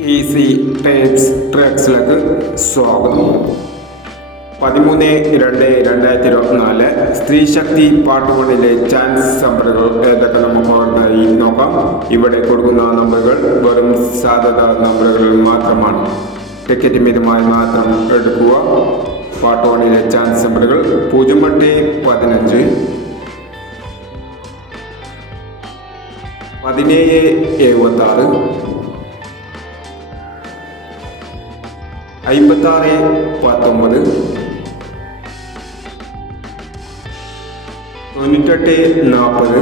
Easy tapes ട്രാക്സിലേക്ക് സ്വാഗതം. പതിമൂന്ന് രണ്ട് രണ്ടായിരത്തി ഇരുപത്തിനാല് സ്ത്രീ ശക്തി പാട്ടുകളിലെ ചാൻസ് നമ്പറുകൾ ഏതൊക്കെ നമുക്ക് ഓർമ്മയായി നോക്കാം. ഇവിടെ കൊടുക്കുന്ന നമ്പറുകൾ വെറും സാധ്യത നമ്പറുകൾ മാത്രമാണ്. ടിക്കറ്റ് മിതമായി മാത്രം എടുക്കുക. പാട്ടുകളിലെ ചാൻസ് നമ്പറുകൾ പൂജ്യം എട്ട് പതിനഞ്ച്. പതിനേഴ് എഴുപത്തി ആറ് അമ്പത്താറ് പത്തൊമ്പത് തൊണ്ണൂറ്റെട്ട് നാൽപ്പത്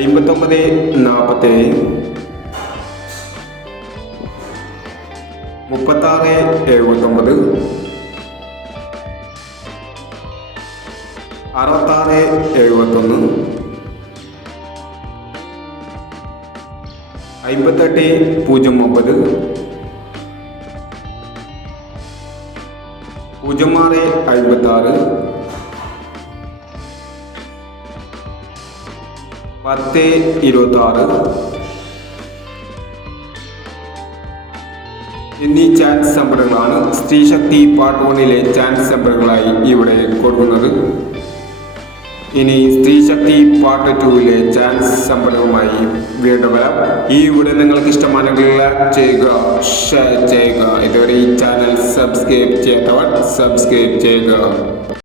അമ്പത്തൊമ്പത് നാൽപ്പത്തേഴ് മുപ്പത്താറ് എഴുപത്തൊമ്പത് അറുപത്താറ് എഴുപത്തൊന്ന് അമ്പത്തെട്ട് പൂജ്യം ഒമ്പത്. പൂജ്യം ആറ് അമ്പത്തി ആറ് പത്ത് ഇരുപത്തി ആറ് എന്നീ ചാൻസ് നമ്പറുകളാണ് സ്ത്രീശക്തി പാർട്ട് വണ്ണിലെ ചാൻസ് നമ്പറുകളായി ഇവിടെ കൊടുക്കുന്നത്. ഇനി സ്ത്രീശക്തി പാർട്ട് ടൂവിലെ ചാൻസ് സംബന്ധവുമായി വീണ്ടും വരാം. ഈ വീഡിയോ നിങ്ങൾക്ക് ഇഷ്ടമാണെങ്കിൽ ലൈക്ക് ചെയ്യുക ഷെയർ ചെയ്യുക. ഇതുവരെ ഈ ചാനൽ സബ്സ്ക്രൈബ് ചെയ്യാത്തവർ സബ്സ്ക്രൈബ് ചെയ്യുക.